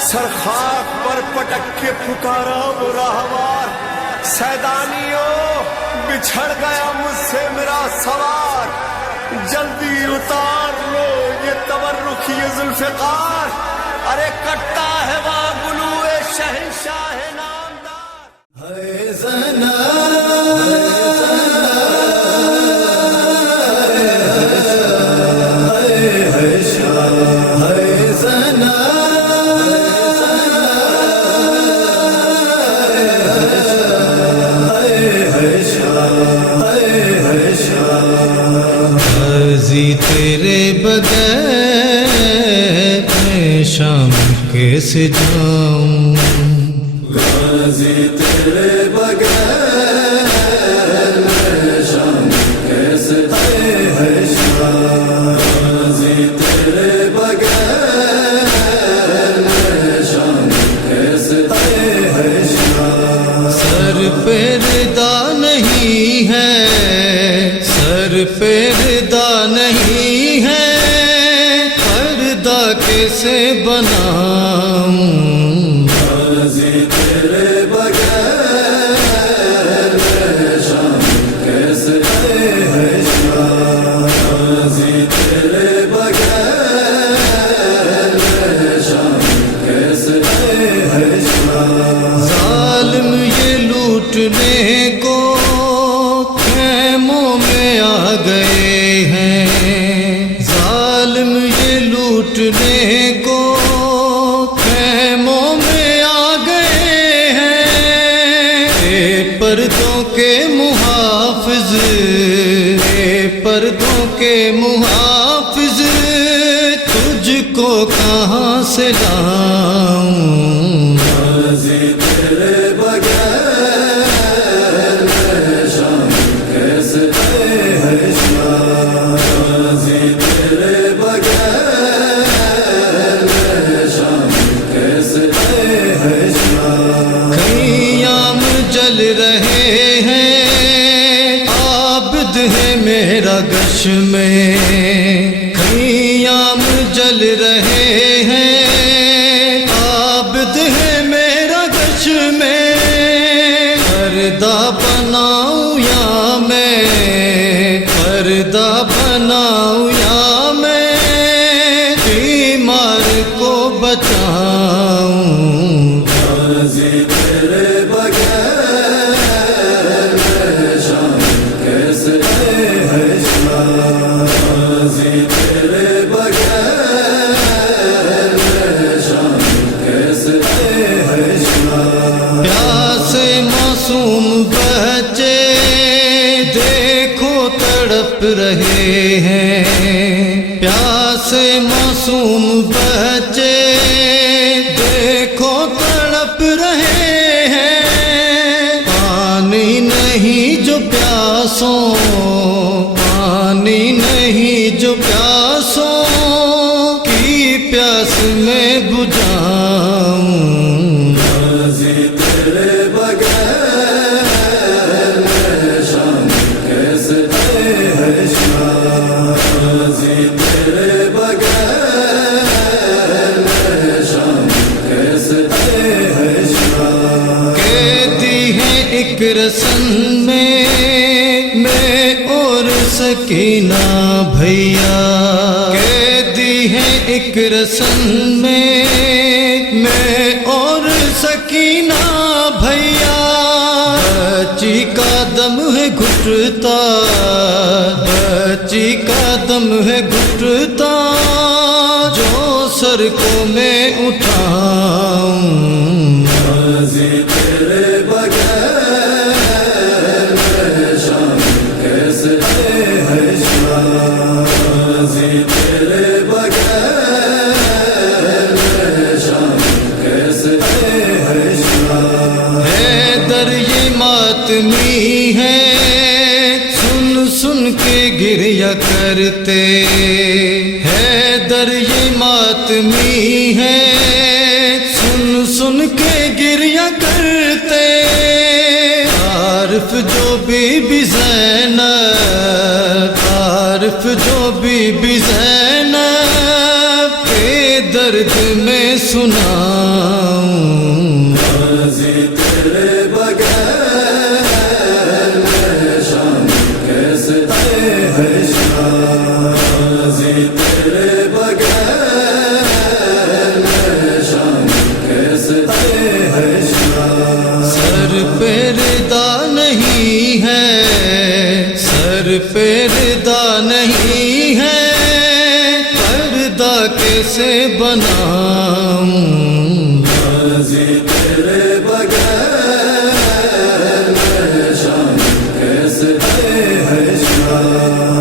سر خاک پر پٹک کے پکارا وہ راہوار، سیدانیوں بچھڑ گیا مجھ سے میرا سوار، جلدی اتار لو یہ تبرک یہ ذوالفقار، ارے کٹتا ہے وہاں گلوئے شہنشاہ نامدار۔ ہے زنا تیرے بغیر میں شام کیسے جاؤں، غازی تیرے بغیر میں شام کیسے جاؤں، غازی تیرے بغیر میں شام کیسے جاؤں، سر پہ ردا نہیں ہے، سر پہ ردا نہیں ہے، پردہ کیسے بناؤں، غازی تیرے بغیر میں شام کیسے جاؤں، غازی تیرے بغیر میں شام کیسے جاؤں، ظالم یہ لوٹنے کو خیموں میں آ گئے ہیں، ظالم یہ لوٹنے کو خیموں میں آ گئے ہیں، اے پردوں کے محافظ، اے پردوں کے محافظ، تجھ کو کہاں سے لاؤں، غازی تیرے بغیر میں شام کیسے جاؤں، غازی تیرے بغیر میں شام کیسے جاؤں، خیام جل رہے ہیں، عابد ہے میرا گش میں، خیام جل رہے ہیں، عابد ہے میرا گش میں، پردہ بناؤں یا میں، پردہ بناؤں یا میں، بیمار کو بچاؤں، غازی تیرے بغیر میں شام کیسے جاؤں، غازی تیرے بغیر میں شام کیسے جاؤں، پیاس معصوم بچے دیکھو تڑپ رہے ہیں، پیاس معصوم بچے دیکھو تڑپ رہے ہیں، پانی نہیں جو پیاسوں، پانی نہیں جو پیاسوں کی پیاس میں بجھاؤں، غازی تیرے بغیر میں شام کیسے جاؤں، غازی تیرے بغیر میں شام کیسے جاؤں، قیدی ہے ایک رسن میں اور سکینہ بھیا، قیدی ہے ایک رسن میں اور سکینہ بھیا، بچی کا دم ہے گھٹتا، بچی کا دم ہے گھٹتا، جو سر کو میں اٹھاؤں، غازی تیرے بغیر میں شام کیسے جاؤں، غازی تیرے بغیر میں شام کیسے جاؤں، حیدر یہ ماتمی ہے، سن سن کے گریا کرتے، حیدر یہ ماتمی ہے، سن سن کے گریا کرتے، عارف جو بی بی زینب، عارف جو بی بی زینب کے درد میں سناؤں غازی تیرے بغیر میں شام کیسے ہے شام غازی تیرے بغیر میں شام کیسے ہے شام سر پہ ردا نہیں ہے سر پہ ردا نہیں ہے پردہ کیسے بناؤں غازی تیرے بغیر میں شام کیسے ہے شام